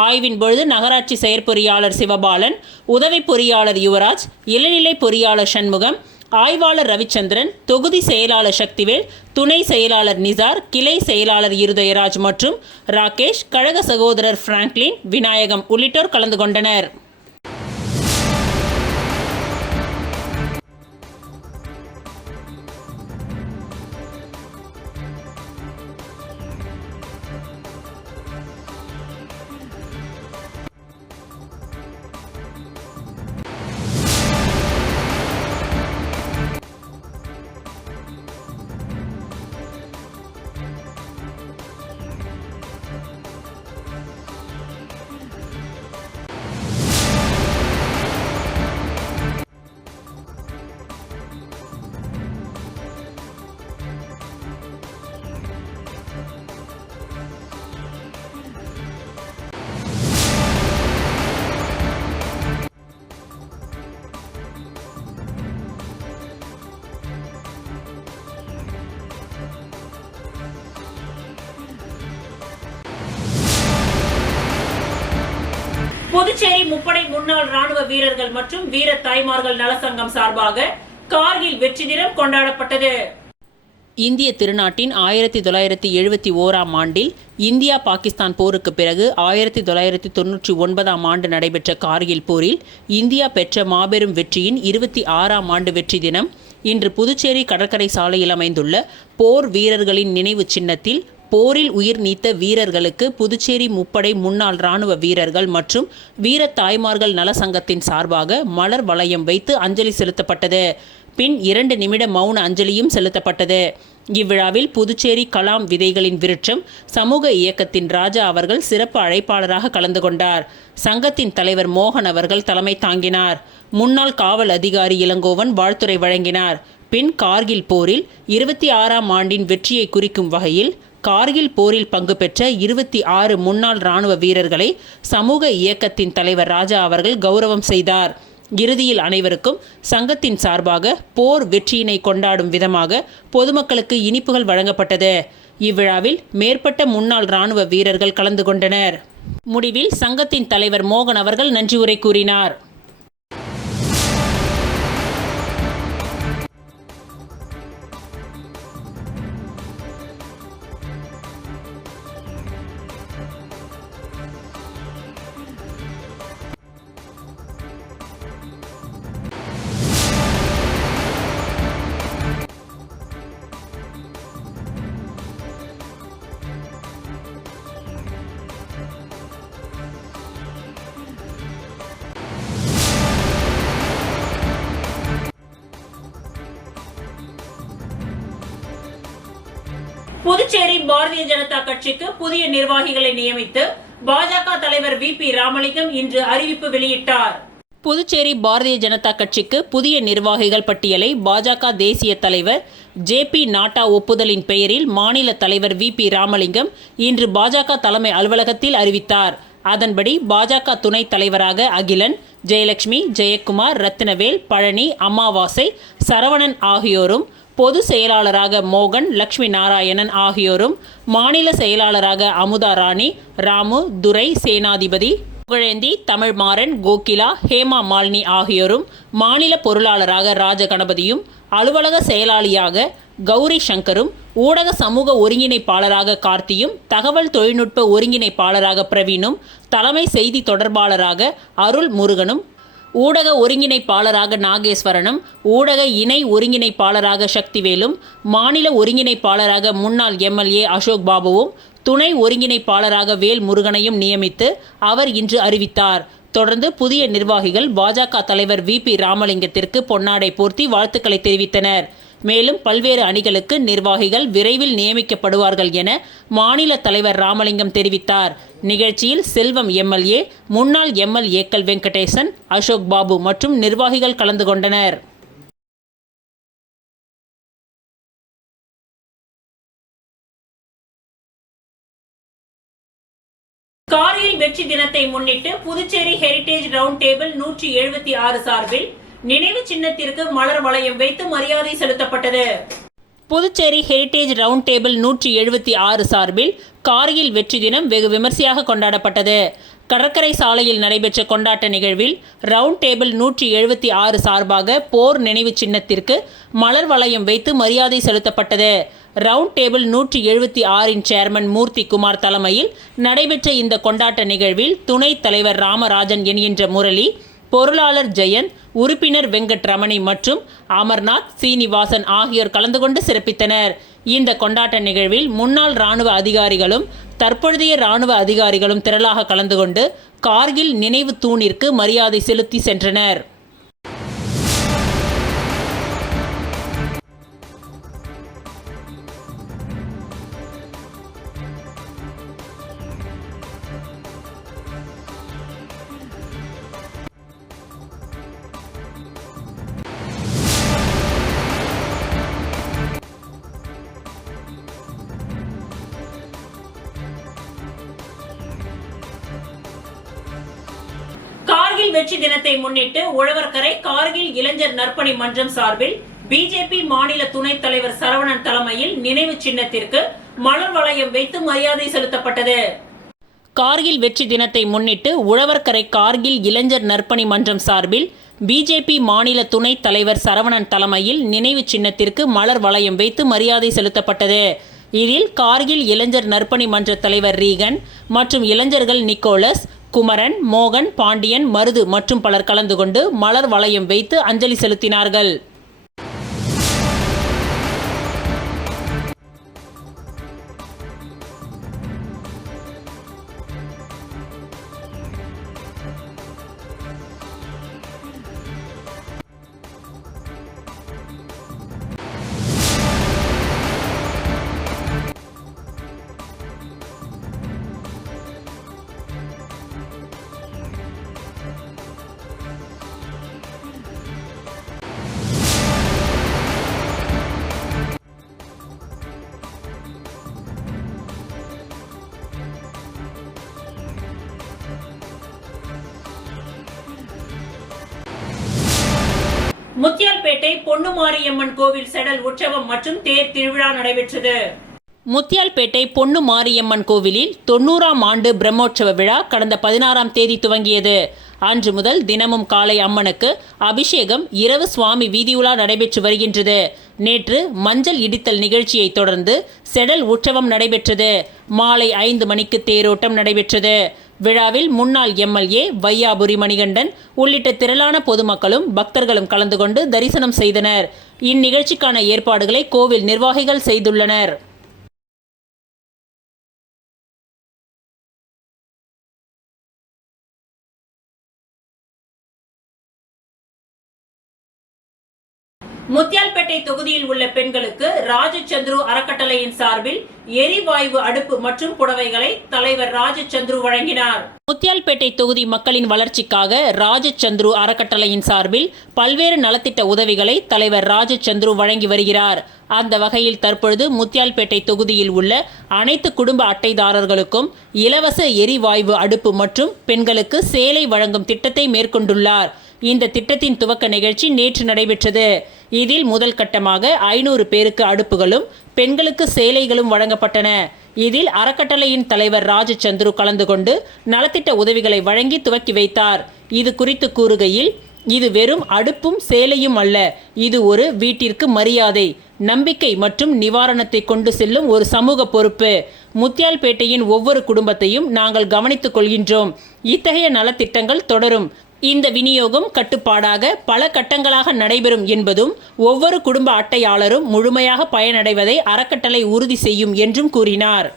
ஆய்வின் பொழுது நகராட்சி செயற்பொறியாளர் சிவபாலன், உதவி பொறியாளர் யுவராஜ், இளநிலை பொறியாளர் சண்முகம், ஆய்வாளர் ரவிச்சந்திரன், தொகுதி செயலாளர் சக்திவேல், துணை செயலாளர் நிசார், கிளை செயலாளர் இருதயராஜ் மற்றும் ராகேஷ், கழக சகோதரர் பிராங்க்லின், விநாயகம் உள்ளிட்டோர் கலந்து கொண்டனர். புதுச்சேரி முப்படை முன்னாள் ராணுவ வீரர்கள் மற்றும் வீர தாய்மார்கள் நலசங்கம் சார்பாக கார்கில் வெற்றி தினம் கொண்டாடப்பட்டது. இந்திய திருநாட்டின் 1971ஆம் ஆண்டில் இந்தியா பாகிஸ்தான் போருக்கு பிறகு 1999ஆம் ஆண்டு நடைபெற்ற கார்கில் போரில் இந்தியா பெற்ற மாபெரும் வெற்றியின் 26ஆம் ஆண்டு வெற்றி தினம் இன்று புதுச்சேரி கடற்கரை சாலையில் அமைந்துள்ள போர் வீரர்களின் நினைவு சின்னத்தில் போரில் உயிர் நீத்த வீரர்களுக்கு புதுச்சேரி முப்படை முன்னாள் ராணுவ வீரர்கள் மற்றும் வீர தாய்மார்கள் நலசங்கத்தின் சார்பாக மலர் வளையம் வைத்து அஞ்சலி செலுத்தப்பட்டது. பின் 2 நிமிட மௌன அஞ்சலியும் செலுத்தப்பட்டது. இவ்விழாவில் புதுச்சேரி கலாம் விதைகளின் விருட்சம் சமூக இயக்கத்தின் ராஜா அவர்கள் சிறப்பு அழைப்பாளராக கலந்து கொண்டார். சங்கத்தின் தலைவர் மோகன் அவர்கள் தலைமை தாங்கினார். முன்னாள் காவல் அதிகாரி இளங்கோவன் வாழ்த்துரை வழங்கினார். பின் கார்கில் போரில் 26ஆம் ஆண்டின் வெற்றியை குறிக்கும் வகையில் கார்கில் போரில் பங்கு பெற்ற 26 முன்னாள் இராணுவ வீரர்களை சமூக இயக்கத்தின் தலைவர் ராஜா அவர்கள் கௌரவம் செய்தார். இறுதியில் அனைவருக்கும் சங்கத்தின் சார்பாக போர் வெற்றியினை கொண்டாடும் விதமாக பொதுமக்களுக்கு இனிப்புகள் வழங்கப்பட்டது. இவ்விழாவில் மேற்பட்ட முன்னாள் இராணுவ வீரர்கள் கலந்து கொண்டனர். முடிவில் சங்கத்தின் தலைவர் மோகன் அவர்கள் நன்றி உரை கூறினார். புதுச்சேரி பாரதிய ஜனதா கட்சிக்கு புதிய நிர்வாகிகளை நியமித்து பாஜக தலைவர் VP ராமலிங்கம் இன்று அறிவிப்பு வெளியிட்டார். புதுச்சேரி பாரதிய ஜனதா கட்சிக்கு புதிய நிர்வாகிகள் பட்டியலை பாஜக தேசிய தலைவர் JP நாட்டா ஒப்புதலின் பெயரில் மாநில தலைவர் VP ராமலிங்கம் இன்று பாஜக தலைமை அலுவலகத்தில் அறிவித்தார். அதன்படி பாஜக துணைத் தலைவராக அகிலன், ஜெயலட்சுமி, ஜெயக்குமார், ரத்தினவேல், பழனி, அமாவாசை, சரவணன் ஆகியோரும், பொது செயலாளராக மோகன், லட்சுமி நாராயணன் ஆகியோரும், மாநில செயலாளராக அமுதா ராணி, ராமு, துரை, சேனாதிபதி, புகழேந்தி, தமிழ்மாறன், கோகிலா, ஹேமா மாலினி ஆகியோரும், மாநில பொருளாளராக ராஜகணபதியும், அலுவலக செயலாளியாக கௌரி சங்கரும், ஊடக சமூக ஒருங்கிணைப்பாளராக கார்த்தியும், தகவல் தொழில்நுட்ப ஒருங்கிணைப்பாளராக பிரவீனும், தலைமை செய்தி தொடர்பாளராக அருள் முருகனும், ஊடக ஒருங்கிணைப்பாளராக நாகேஸ்வரனும், ஊடக இணை ஒருங்கிணைப்பாளராக சக்திவேலும், மாநில ஒருங்கிணைப்பாளராக முன்னாள் MLA அசோக் பாபுவும், துணை ஒருங்கிணைப்பாளராக வேல் முருகனையும் நியமித்து அவர் இன்று அறிவித்தார். தொடர்ந்து புதிய நிர்வாகிகள் பாஜக தலைவர் VP ராமலிங்கத்திற்கு பொன்னாடை போர்த்தி வாழ்த்துக்களை தெரிவித்தனர். மேலும் பல்வேறு அணிகளுக்கு நிர்வாகிகள் விரைவில் நியமிக்கப்படுவார்கள் என மாநில தலைவர் ராமலிங்கம் தெரிவித்தார். நிகழ்ச்சியில் செல்வம் MLA, முன்னாள் MLAக்கள் வெங்கடேசன், அசோக் பாபு மற்றும் நிர்வாகிகள் கலந்து கொண்டனர். கார்கில் வெற்றி தினத்தை முன்னிட்டு புதுச்சேரி ஹெரிடேஜ் ரவுண்ட் டேபிள் 176 சார்பில் நினைவு சின்னத்திற்கு மலர் வளையம் வைத்து மரியாதை செலுத்தப்பட்டது. புதுச்சேரி ஹெரிடேஜ் ரவுண்ட் டேபிள் 176 சார்பில் கார்கில் வெற்றி தினம் வெகு விமர்சையாக கொண்டாடப்பட்டது. கடற்கரை சாலையில் நடைபெற்ற கொண்டாட்ட நிகழ்வில் ரவுண்ட் டேபிள் 176 சார்பாக போர் நினைவு சின்னத்திற்கு மலர் வளையம் வைத்து மரியாதை செலுத்தப்பட்டது. ரவுண்ட் டேபிள் 176இன் சேர்மன் மூர்த்தி குமார் தலைமையில் நடைபெற்ற இந்த கொண்டாட்ட நிகழ்வில் துணைத் தலைவர் ராமராஜன் என்கின்ற முரளி, பொருளாளர் ஜெயந்த், உறுப்பினர் வெங்கட் ரமணி மற்றும் அமர்நாத், சீனிவாசன் ஆகியோர் கலந்து கொண்டு சிறப்பித்தனர். இந்த கொண்டாட்ட நிகழ்வில் முன்னாள் இராணுவ அதிகாரிகளும் தற்பொழுதைய இராணுவ அதிகாரிகளும் திரளாக கலந்து கொண்டு கார்கில் நினைவு தூணிற்கு மரியாதை செலுத்தி சென்றனர். கார்கில் வெற்றி தினத்தை முன்னிட்டு உழவர்கரை கார்கில் இளைஞர் நற்பணி மன்றம் சார்பில் BJP மாநில துணைத் தலைவர் சரவணன் தலைமையில் நினைவு சின்னத்திற்கு மலர் வளையம் வைத்து மரியாதை செலுத்தப்பட்டது. கார்கில் வெற்றி தினத்தை முன்னிட்டு உழவர்கரை கார்கில் இளைஞர் நற்பணி மன்றம் சார்பில் BJP மாநில துணைத் தலைவர் சரவணன் தலைமையில் நினைவு சின்னத்திற்கு மலர் வளையம் வைத்து மரியாதை செலுத்தப்பட்டது. இதில் கார்கில் இளைஞர் நற்பணி மன்ற தலைவர் ரீகன் மற்றும் இளைஞர்கள் நிக்கோலஸ், குமரன், மோகன், பாண்டியன், மருது மற்றும் பலர் கலந்து கொண்டு மலர் வளையம் வைத்து அஞ்சலி செலுத்தினார்கள். முத்தியால்பேட்டை பொன்னுமாரியம்மன் கோவில் செடல் உற்சவம் மற்றும் தேர் திருவிழா நடைபெற்றது. முத்தியால்பேட்டை பொன்னு மாரியம்மன் கோவிலில் 90ஆம் ஆண்டு பிரம்மோற்சவ விழா கடந்த 16ஆம் தேதி துவங்கியது. அன்று முதல் தினமும் காலை அம்மனுக்கு அபிஷேகம், இரவு சுவாமி வீதியுலா நடைபெற்று வருகின்றது. நேற்று மஞ்சள் இடித்தல் நிகழ்ச்சியை தொடர்ந்து செடல் உற்சவம் நடைபெற்றது. மாலை 5 மணிக்கு தேரோட்டம் நடைபெற்றது. விழாவில் முன்னாள் எம்எல்ஏ வையாபுரி மணிகண்டன் உள்ளிட்ட திரளான பொதுமக்களும் பக்தர்களும் கலந்து கொண்டு தரிசனம் செய்தனர். இந்நிகழ்ச்சிக்கான ஏற்பாடுகளை கோவில் நிர்வாகிகள் செய்துள்ளனர். முத்தியால்பேட்டை தொகுதியில் உள்ள பெண்களுக்கு ராஜச்சந்திரு அறக்கட்டளையின் சார்பில் எரிவாயு அடுப்பு மற்றும் புடவைகளை தலைவர் ராஜச்சந்திரு வழங்கினார். முத்தியால்பேட்டை தொகுதி மக்களின் வளர்ச்சிக்காக ராஜச்சந்திரு அறக்கட்டளையின் சார்பில் பல்வேறு நலத்திட்ட உதவிகளை தலைவர் ராஜச்சந்திரு வழங்கி வருகிறார். அந்த வகையில் தற்பொழுது முத்தியால்பேட்டை தொகுதியில் உள்ள அனைத்து குடும்ப அட்டைதாரர்களுக்கும் இலவச எரிவாயு அடுப்பு மற்றும் பெண்களுக்கு சேலை வழங்கும் திட்டத்தை மேற்கொண்டுள்ளார். இந்த திட்டத்தின் துவக்க நிகழ்ச்சி நேற்று நடைபெற்றது. இதில் முதல் கட்டமாக 500 பேருக்கு அடுப்புகளும் பெண்களுக்கு சேலைகளும் வழங்கப்பட்டன. இதில் அறக்கட்டளையின் தலைவர் ராஜச்சந்திரு கலந்து கொண்டு நலத்திட்ட உதவிகளை வழங்கி துவக்கி வைத்தார். இது குறித்து கூறுகையில், இது வெறும் அடுப்பும் சேலையும் அல்ல, இது ஒரு வீட்டிற்கு மரியாதை, நம்பிக்கை மற்றும் நிவாரணத்தை கொண்டு செல்லும் ஒரு சமூக பொறுப்பு. முத்தியால்பேட்டையின் ஒவ்வொரு குடும்பத்தையும் நாங்கள் கவனித்துக் கொள்கின்றோம். இத்தகைய நலத்திட்டங்கள் தொடரும். இந்த விநியோகம் கட்டுப்பாடாக பல கட்டங்களாக நடைபெறும் என்பதும் ஒவ்வொரு குடும்ப அட்டையாளரும் முழுமையாக பயனடைவதை அறக்கட்டளை உறுதி செய்யும் என்றும் கூறினார்.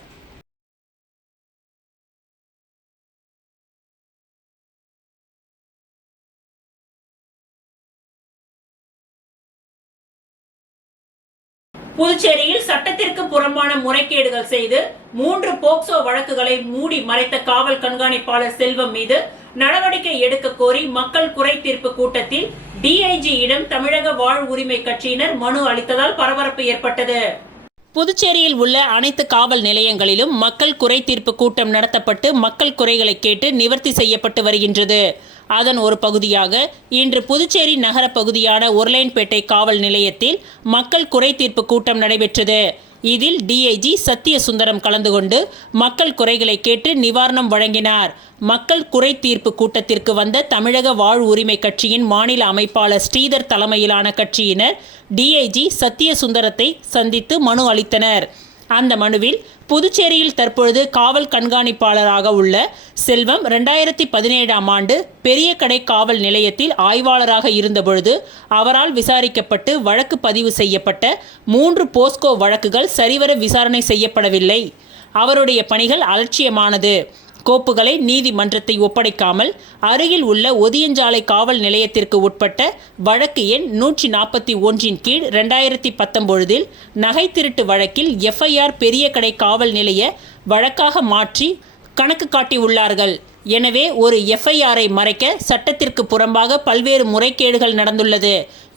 புதுச்சேரியில் சட்டத்திற்கு புறம்பான முறைகேடுகள் செய்து 3 போக்சோ வழக்குகளை மூடி மறைத்த காவல் கண்காணிப்பாளர் செல்வம் மீது நடவடிக்கை எடுக்க கோரி மக்கள் குறை தீர்ப்பு கூட்டத்தில் டிஐஜியிடம் தமிழக வாழ் உரிமை கட்சியினர் மனு அளித்ததால் பரபரப்பு ஏற்பட்டது. புதுச்சேரியில் உள்ள அனைத்து காவல் நிலையங்களிலும் மக்கள் குறை தீர்ப்பு கூட்டம் நடத்தப்பட்டு மக்கள் குறைகளை கேட்டு நிவர்த்தி செய்யப்பட்டு வருகின்றது. அதன் ஒரு பகுதியாக இன்று புதுச்சேரி நகர பகுதியான உருளையன்பேட்டை காவல் நிலையத்தில் மக்கள் குறை தீர்ப்பு கூட்டம் நடைபெற்றது. இதில் டிஐஜி சத்தியசுந்தரம் கலந்து கொண்டு மக்கள் குறைகளை கேட்டு நிவாரணம் வழங்கினார். மக்கள் குறை தீர்ப்பு கூட்டத்திற்கு வந்த தமிழக வாழ் உரிமை கட்சியின் மாநில அமைப்பாளர் ஸ்ரீதர் தலைமையிலான கட்சியினர் டிஐஜி சத்தியசுந்தரத்தை சந்தித்து மனு அளித்தனர். அந்த மனுவில் புதுச்சேரியில் தற்பொழுது காவல் கண்காணிப்பாளராக உள்ள செல்வம் 2017ஆம் ஆண்டு பெரிய கடை காவல் நிலையத்தில் ஆய்வாளராக இருந்தபொழுது அவரால் விசாரிக்கப்பட்டு வழக்கு பதிவு செய்யப்பட்ட 3 போஸ்கோ வழக்குகள் சரிவர விசாரணை செய்யப்படவில்லை. அவருடைய பணிகள் அலட்சியமானது. கோப்புகளை நீதிமன்றத்தை ஒப்படைக்காமல் அருகில் உள்ள ஒதியஞ்சாலை காவல் நிலையத்திற்கு உட்பட்ட வழக்கு எண் 141 கீழ் 2019 நகை திருட்டு வழக்கில் எஃப்ஐஆர் பெரிய கடை காவல் நிலைய வழக்காக மாற்றி கணக்கு காட்டியுள்ளார்கள். எனவே ஒரு எஃப்ஐஆரை மறைக்க சட்டத்திற்கு புறம்பாக பல்வேறு முறைகேடுகள் நடந்துள்ளது.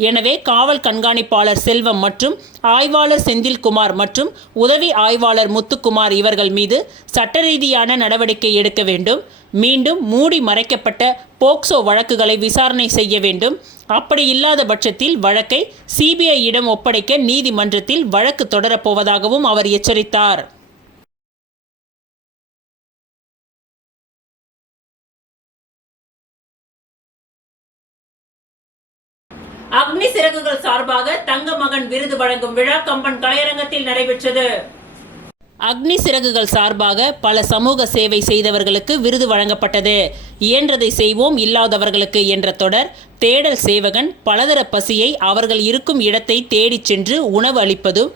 எனவே காவல் கண்காணிப்பாளர் செல்வம் மற்றும் ஆய்வாளர் செந்தில்குமார் மற்றும் உதவி ஆய்வாளர் முத்துக்குமார் இவர்கள் மீது சட்ட ரீதியான நடவடிக்கை எடுக்க வேண்டும். மீண்டும் மூடி மறைக்கப்பட்ட போக்சோ வழக்குகளை விசாரணை செய்ய வேண்டும். அப்படி இல்லாத பட்சத்தில் வழக்கை சிபிஐயிடம் ஒப்படைக்க நீதிமன்றத்தில் வழக்கு தொடரப்போவதாகவும் அவர் எச்சரித்தார். அக்னி சிறகுகள் சார்பாக தங்க மகன் விருது வழங்கும் விழா கம்பன் கலையரங்கத்தில் நடைபெற்றது. அக்னி சிறகுகள் சார்பாக பல சமூக சேவை செய்தவர்களுக்கு விருது வழங்கப்பட்டது. இயன்றதை செய்வோம் இல்லாதவர்களுக்கு என்ற தொடர் தேடல் சேவகன் பலதர பசியை அவர்கள் இருக்கும் இடத்தை தேடிச் சென்று உணவு அளிப்பதும்,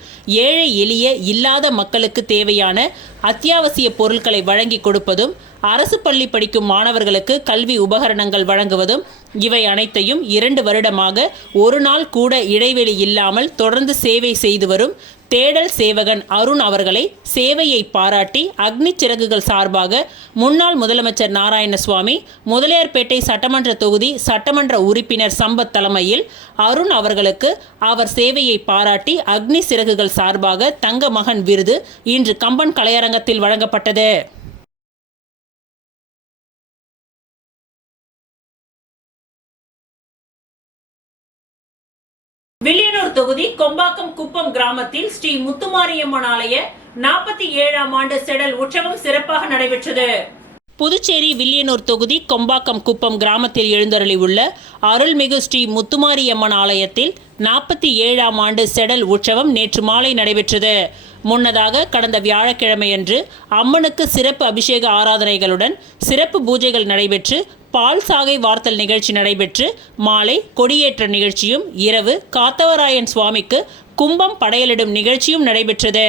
ஏழை எளிய இல்லாத மக்களுக்கு தேவையான அத்தியாவசிய பொருட்களை வழங்கி கொடுப்பதும், அரசு பள்ளி படிக்கும் மாணவர்களுக்கு கல்வி உபகரணங்கள் வழங்குவதும், இவை அனைத்தையும் 2 வருடமாக ஒரு நாள் கூட இடைவெளி இல்லாமல் தொடர்ந்து சேவை செய்து வரும் தேடல் சேவகன் அருண் அவர்களை சேவையை பாராட்டி அக்னி சிறகுகள் சார்பாக முன்னாள் முதலமைச்சர் நாராயணசுவாமி, முதலியார்பேட்டை சட்டமன்ற தொகுதி சட்டமன்ற உறுப்பினர் சம்பத் தலைமையில் அருண் அவர்களுக்கு அவர் சேவையை பாராட்டி அக்னி சிறகுகள் சார்பாக தங்க மகன் விருது இன்று கம்பன் கலையரங்கத்தில் வழங்கப்பட்டது. வில்லியனூர் தொகுதி கொம்பாக்கம் குப்பம் கிராமத்தில் ஸ்ரீ முத்துமாரியம்மன் ஆலய 47ஆம் ஆண்டு செடல் உற்சவம் சிறப்பாக நடைபெற்றது. புதுச்சேரி வில்லியனூர் தொகுதி கொம்பாக்கம் குப்பம் கிராமத்தில் எழுந்தருளி உள்ள அருள்மிகு ஸ்ரீ முத்துமாரியம்மன் ஆலயத்தில் 47ஆம் ஆண்டு செடல் உற்சவம் நேற்று மாலை நடைபெற்றது. முன்னதாக கடந்த வியாழக்கிழமையன்று அம்மனுக்கு சிறப்பு அபிஷேக ஆராதனைகளுடன் சிறப்பு பூஜைகள் நடைபெற்று பால் சாகை வார்த்தல் நிகழ்ச்சி நடைபெற்று மாலை கொடியேற்ற நிகழ்ச்சியும் இரவு காத்தவராயன் சுவாமிக்கு கும்பம் படையலிடும் நிகழ்ச்சியும் நடைபெற்றது.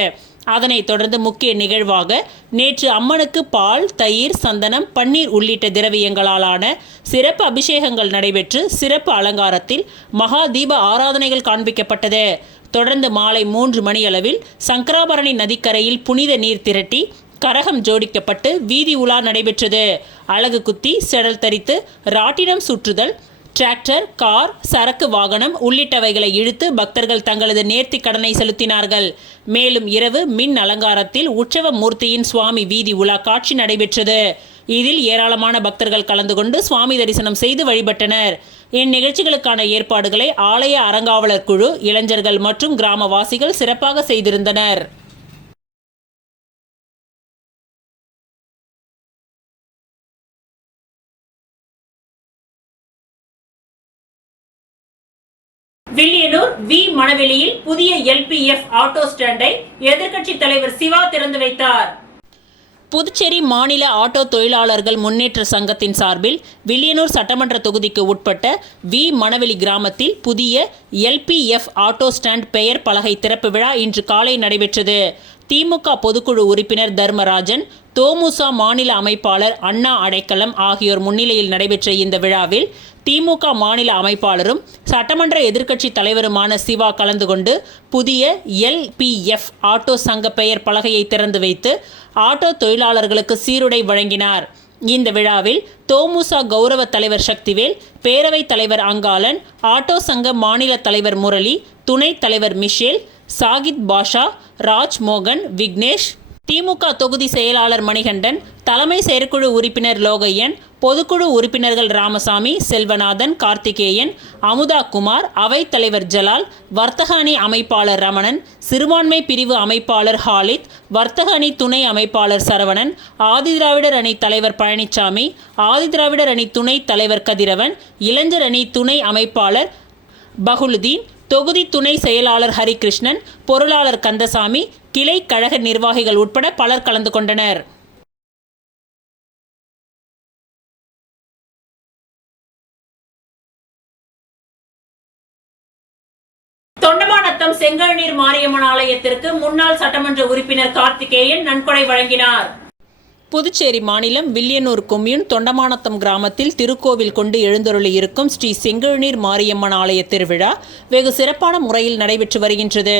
அதனைத் தொடர்ந்து முக்கிய நிகழ்வாக நேற்று அம்மனுக்கு பால், தயிர், சந்தனம், பன்னீர் உள்ளிட்ட திரவியங்களாலான சிறப்பு அபிஷேகங்கள் நடைபெற்று சிறப்பு அலங்காரத்தில் மகா தீப ஆராதனைகள் காண்பிக்கப்பட்டது. தொடர்ந்து மாலை 3 மணியளவில் சங்கராபரணி நதிக்கரையில் புனித நீர் திரட்டி கரகம் ஜோடிக்கப்பட்டு வீதி உலா நடைபெற்றது. அலகு குத்தி, செடல் தரித்து, ராட்டினம் சுற்றுதல், டிராக்டர், கார், சரக்கு வாகனம் உள்ளிட்டவைகளை இழுத்து பக்தர்கள் தங்களது நேர்த்தி கடனை செலுத்தினார்கள். மேலும் இரவு மின் அலங்காரத்தில் உற்சவ மூர்த்தியின் சுவாமி வீதி உலா காட்சி நடைபெற்றது. இதில் ஏராளமான பக்தர்கள் கலந்து கொண்டு சுவாமி தரிசனம் செய்து வழிபட்டனர். இந்நிகழ்ச்சிகளுக்கான ஏற்பாடுகளை ஆலய அறங்காவலர் குழு, இளைஞர்கள் மற்றும் கிராமவாசிகள் சிறப்பாக செய்திருந்தனர். வில்லியனூர் வி மணவெளியில் புதிய LPF ஆட்டோ ஸ்டாண்டை எதிர்க்கட்சி தலைவர் சிவா திறந்து வைத்தார். புதுச்சேரி மாநில ஆட்டோ தொழிலாளர்கள் முன்னேற்ற சங்கத்தின் சார்பில் வில்லியனூர் சட்டமன்ற தொகுதிக்கு உட்பட்ட வி மணவெளி கிராமத்தில் புதிய LPF ஆட்டோ ஸ்டாண்ட் பெயர் பலகை திறப்பு விழா இன்று காலை நடைபெற்றது. திமுக பொதுக்குழு உறுப்பினர் தர்மராஜன், தோமுசா மாநில அமைப்பாளர் அண்ணா அடைக்கலம் ஆகியோர் முன்னிலையில் நடைபெற்ற இந்த விழாவில் திமுக மாநில அமைப்பாளரும் சட்டமன்ற எதிர்க்கட்சி தலைவருமான சிவா கலந்து கொண்டு புதிய LPF ஆட்டோ சங்க பெயர் பலகையை திறந்து வைத்து ஆட்டோ தொழிலாளர்களுக்கு சீருடை வழங்கினார். இந்த விழாவில் தோமுசா கௌரவ தலைவர் சக்திவேல், பேரவைத் தலைவர் அங்காளன், ஆட்டோ சங்க மாநில தலைவர் முரளி, துணைத் தலைவர் மிஷேல், சாகித் பாஷா, ராஜ்மோகன், விக்னேஷ், திமுக தொகுதி செயலாளர் மணிகண்டன், தலைமை செயற்குழு உறுப்பினர் லோகையன், பொதுக்குழு உறுப்பினர்கள் ராமசாமி, செல்வநாதன், கார்த்திகேயன், அமுதா குமார், அவைத் தலைவர் ஜலால், வர்த்தக அணி அமைப்பாளர் ரமணன், சிறுபான்மை பிரிவு அமைப்பாளர் ஹாலித், வர்த்தக அணி துணை அமைப்பாளர் சரவணன், ஆதிதிராவிடர் அணி தலைவர் பழனிசாமி, ஆதிதிராவிடர் அணி துணைத் தலைவர் கதிரவன், இளைஞர் அணி துணை அமைப்பாளர் பகுலுதீன், தொகுதி துணை செயலாளர் ஹரிகிருஷ்ணன், பொருளாளர் கந்தசாமி, கிளை கழக நிர்வாகிகள் உட்பட பலர் கலந்து கொண்டனர். தொண்டமாநத்தம் செங்கழுநீர் மாரியம்மன் ஆலயத்திற்கு முன்னாள் சட்டமன்ற உறுப்பினர் கார்த்திகேயன் நன்கொடை வழங்கினார். புதுச்சேரி மாநிலம் வில்லியனூர் கொம்யூன் தொண்டமாநத்தம் கிராமத்தில் திருக்கோவில் கொண்டு எழுந்தருளி இருக்கும் ஸ்ரீ செங்கழுநீர் மாரியம்மன் ஆலய திருவிழா வெகு சிறப்பான முறையில் நடைபெற்று வருகின்றது.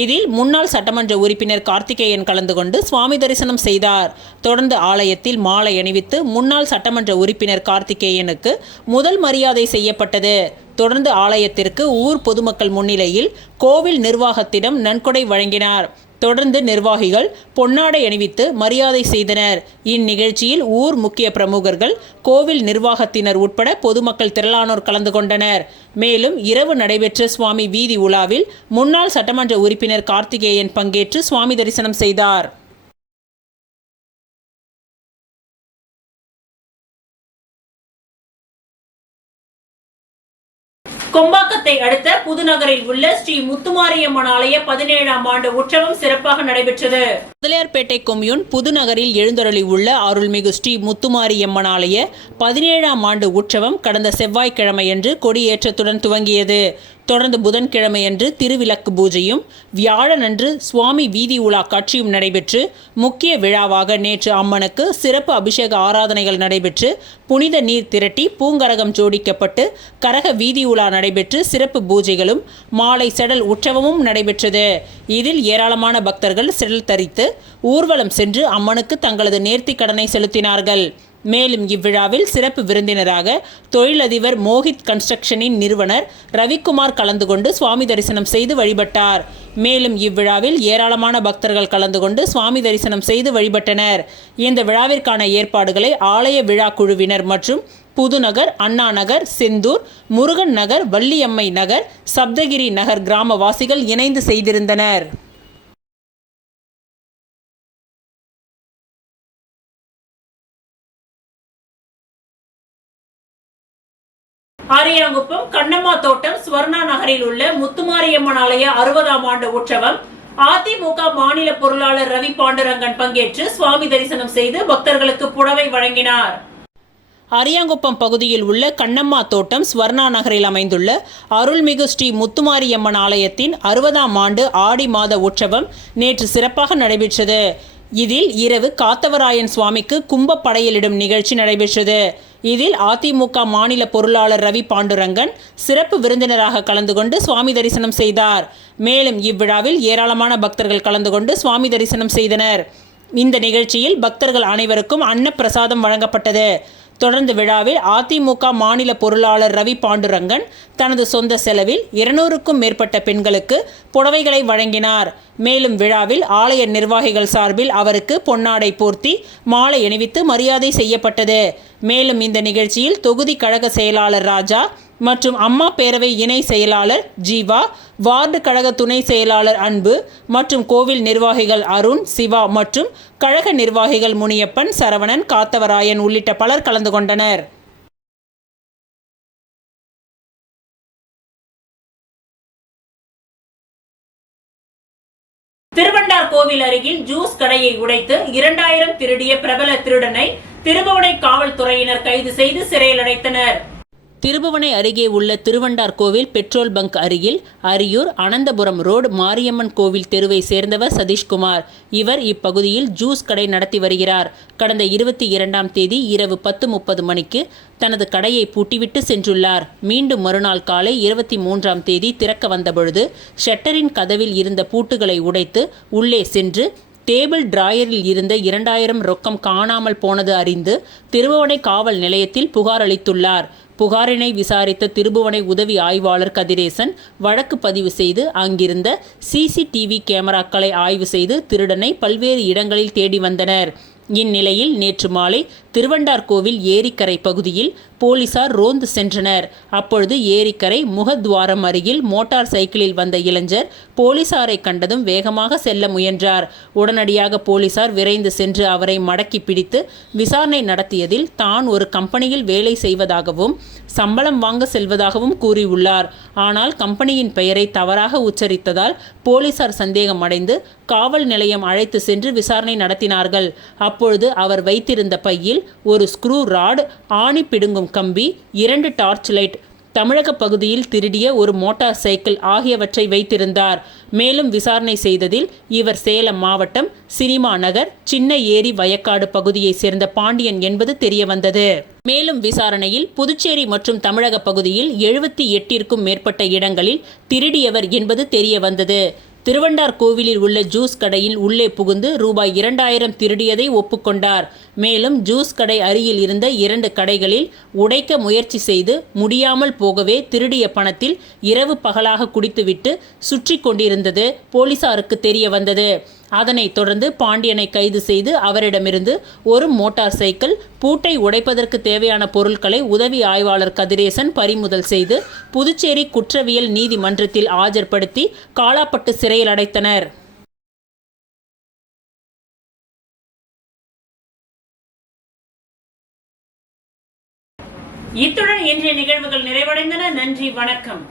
இதில் முன்னாள் சட்டமன்ற உறுப்பினர் கார்த்திகேயன் கலந்து கொண்டு சுவாமி தரிசனம் செய்தார். தொடர்ந்து ஆலயத்தில் மாலை அணிவித்து முன்னாள் சட்டமன்ற உறுப்பினர் கார்த்திகேயனுக்கு முதல் மரியாதை செய்யப்பட்டது. தொடர்ந்து ஆலயத்திற்கு ஊர் பொதுமக்கள் முன்னிலையில் கோவில் நிர்வாகத்திடம் நன்கொடை வழங்கினார். தொடர்ந்து நிர்வாகிகள் பொன்னாடை அணிவித்து மரியாதை செய்தனர். இந்நிகழ்ச்சியில் ஊர் முக்கிய பிரமுகர்கள், கோவில் நிர்வாகத்தினர் உட்பட பொதுமக்கள் திரளானோர் கலந்து கொண்டனர். மேலும் இரவு நடைபெற்ற சுவாமி வீதி உலாவில் முன்னாள் சட்டமன்ற உறுப்பினர் கார்த்திகேயன் பங்கேற்று சுவாமி தரிசனம் செய்தார். கொம்பாக்கத்தை அடுத்த புதுநகரில் உள்ள ஸ்ரீ முத்துமாரியம்மன் ஆலய 17ஆம் ஆண்டு உற்சவம் சிறப்பாக நடைபெற்றது. முதலியார்பேட்டை கொம்யூன் புதுநகரில் எழுந்தருளி உள்ள அருள்மிகு ஸ்ரீ முத்துமாரியம்மன் ஆலய 17ஆம் ஆண்டு உற்சவம் கடந்த செவ்வாய்க்கிழமையன்று கொடியேற்றத்துடன் துவங்கியது. தொடர்ந்து புதன்கிழமையன்று திருவிளக்கு பூஜையும், வியாழனன்று சுவாமி வீதி உலா காட்சியும் நடைபெற்று முக்கிய விழாவாக நேற்று அம்மனுக்கு சிறப்பு அபிஷேக ஆராதனைகள் நடைபெற்று புனித நீர் திரட்டி பூங்கரகம் ஜோடிக்கப்பட்டு கரக வீதி உலா நடைபெற்று சிறப்பு பூஜைகளும் மாலை செடல் உற்சவமும் நடைபெற்றது. இதில் ஏராளமான பக்தர்கள் செடல் தரித்து ஊர்வலம் சென்று அம்மனுக்கு தங்களது நேர்த்தி கடனை செலுத்தினார்கள். மேலும் இவ்விழாவில் சிறப்பு விருந்தினராக தொழிலதிபர் மோஹித் கன்ஸ்ட்ரக்ஷனின் நிறுவனர் ரவிக்குமார் கலந்து கொண்டு சுவாமி தரிசனம் செய்து வழிபட்டார். மேலும் இவ்விழாவில் ஏராளமான பக்தர்கள் கலந்து கொண்டு சுவாமி தரிசனம் செய்து வழிபட்டனர். இந்த விழாவிற்கான ஏற்பாடுகளை ஆலய விழா குழுவினர் மற்றும் புதுநகர், அண்ணா நகர், செந்தூர், முருகன் நகர், வள்ளியம்மை நகர், சப்தகிரி நகர் கிராமவாசிகள் இணைந்து செய்திருந்தனர். ஆரியாங்குப்பம் கண்ணம்மா தோட்டம் ஸ்வர்ணா நகரில் உள்ள முத்துமாரியம்மன் ஆலய 60ஆம் ஆண்டு உற்சவம் அதிமுக மாநில பொருளாளர் ரவி பாண்டுரங்கன் பங்கேற்று சுவாமி தரிசனம் செய்து பக்தர்களுக்கு புடவை வழங்கினார். அரியாங்குப்பம் பகுதியில் உள்ள கண்ணம்மா தோட்டம் ஸ்வர்ணா நகரில் அமைந்துள்ள அருள்மிகு ஸ்ரீ முத்துமாரியம்மன் ஆலயத்தின் 60ஆம் ஆண்டு ஆடி மாத உற்சவம் நேற்று சிறப்பாக நடைபெற்றது. இதில் இரவு காத்தவராயன் சுவாமிக்கு கும்ப படையலிடும் நிகழ்ச்சி நடைபெற்றது. இதில் அதிமுக மாநில பொருளாளர் ரவி பாண்டுரங்கன் சிறப்பு விருந்தினராக கலந்து கொண்டு சுவாமி தரிசனம் செய்தார். மேலும் இவ்விழாவில் ஏராளமான பக்தர்கள் கலந்து கொண்டு சுவாமி தரிசனம் செய்தனர். இந்த நிகழ்ச்சியில் பக்தர்கள் அனைவருக்கும் அன்னப்பிரசாதம் வழங்கப்பட்டது. தொடர்ந்து விழாவில் அதிமுக மாநில பொருளாளர் ரவி பாண்டுரங்கன் தனது சொந்த செலவில் 200க்கும் மேற்பட்ட பெண்களுக்கு புடவைகளை வழங்கினார். மேலும் விழாவில் ஆலய நிர்வாகிகள் சார்பில் அவருக்கு பொன்னாடை போர்த்தி மாலை அணிவித்து மரியாதை செய்யப்பட்டது. மேலும் இந்த நிகழ்ச்சியில் தொகுதி கழக செயலாளர் ராஜா மற்றும் அம்மா பேரவை இணை செயலாளர் ஜீவா, வார்டு கழக துணை செயலாளர் அன்பு மற்றும் கோவில் நிர்வாகிகள் அருண், சிவா மற்றும் கழக நிர்வாகிகள் முனியப்பன், சரவணன், காத்தவராயன் உள்ளிட்ட பலர் கலந்து கொண்டனர். திருவண்டார் கோவில் அருகில் ஜூஸ் கடையை உடைத்து 2000 திருடிய பிரபல திருடனை திருபுவனை காவல்துறையினர் கைது செய்து சிறையில் அடைத்தனர். திருபுவனை அருகே உள்ள திருவண்டார் கோவில் பெட்ரோல் பங்க் அருகில் அரியூர் அனந்தபுரம் ரோடு மாரியம்மன் கோவில் தெருவை சேர்ந்தவர் சதீஷ்குமார். இவர் இப்பகுதியில் ஜூஸ் கடை நடத்தி வருகிறார். கடந்த 22ஆம் தேதி இரவு 10:30 மணிக்கு தனது கடையை பூட்டிவிட்டு சென்றுள்ளார். மீண்டும் மறுநாள் காலை 23ஆம் தேதி திறக்க வந்தபொழுது ஷட்டரின் கதவில் இருந்த பூட்டுகளை உடைத்து உள்ளே சென்று டேபிள் டிராயரில் இருந்த 2000 ரொக்கம் காணாமல் போனது அறிந்து திருபுவனை காவல் நிலையத்தில் புகார் அளித்துள்ளார். புகாரினை விசாரித்த திருபுவனை உதவி ஆய்வாளர் கதிரேசன் வழக்கு பதிவு செய்து அங்கிருந்த சிசிடிவி கேமராக்களை ஆய்வு செய்து திருடனை பல்வேறு இடங்களில் தேடி வந்தனர். இந்நிலையில் நேற்று மாலை திருவண்டார் கோவில் ஏரிக்கரை பகுதியில் போலீசார் ரோந்து சென்றனர். அப்பொழுது ஏரிக்கரை முகத்வாரம் அருகில் மோட்டார் சைக்கிளில் வந்த இளைஞர் போலீசாரை கண்டதும் வேகமாக செல்ல முயன்றார். உடனடியாக போலீசார் விரைந்து சென்று அவரை மடக்கி பிடித்து விசாரணை நடத்தியதில் தான் ஒரு கம்பெனியில் வேலை செய்வதாகவும் சம்பளம் வாங்க செல்வதாகவும் கூறியுள்ளார். ஆனால் கம்பெனியின் பெயரை தவறாக உச்சரித்ததால் போலீசார் சந்தேகம் அடைந்து காவல் நிலையம் அழைத்து சென்று விசாரணை நடத்தினார்கள். அப்பொழுது அவர் வைத்திருந்த பையில் ஒரு ஸ்க்ரூ ராட், ஆணி பிடுங்கும் கம்பி, 2 டார்ச் லைட், தமிழக பகுதியில் திருடிய ஒரு மோட்டார் சைக்கிள் ஆகியவற்றை வைத்திருந்தார். மேலும் விசாரணை செய்ததில் இவர் சேலம் மாவட்டம் சினிமா நகர் சின்ன ஏரி வயக்காடு பகுதியைச் சேர்ந்த பாண்டியன் என்பது தெரியவந்தது. மேலும் விசாரணையில் புதுச்சேரி மற்றும் தமிழக பகுதியில் 78ற்கும் மேற்பட்ட இடங்களில் திருடியவர் என்பது தெரியவந்தது. திருவண்டார் கோவிலில் உள்ள ஜூஸ் கடையில் உள்ளே புகுந்து ரூபாய் 2000 திருடியதை ஒப்புக்கொண்டார். மேலும் ஜூஸ் கடை அருகில் இருந்த 2 கடைகளில் உடைக்க முயற்சி செய்து முடியாமல் போகவே திருடிய பணத்தில் இரவு பகலாக குடித்துவிட்டு சுற்றி கொண்டிருந்தது போலீசாருக்கு தெரிய வந்தது. அதனைத் தொடர்ந்து பாண்டியனை கைது செய்து அவரிடமிருந்து ஒரு மோட்டார் சைக்கிள், பூட்டை உடைப்பதற்கு தேவையான பொருட்களை உதவி ஆய்வாளர் கதிரேசன் பறிமுதல் செய்து புதுச்சேரி குற்றவியல் நீதிமன்றத்தில் ஆஜர்படுத்தி காலாப்பட்டு சிறையில் அடைத்தனர். இத்துடன் இன்றைய நிகழ்வுகள் நிறைவடைந்தன. நன்றி, வணக்கம்.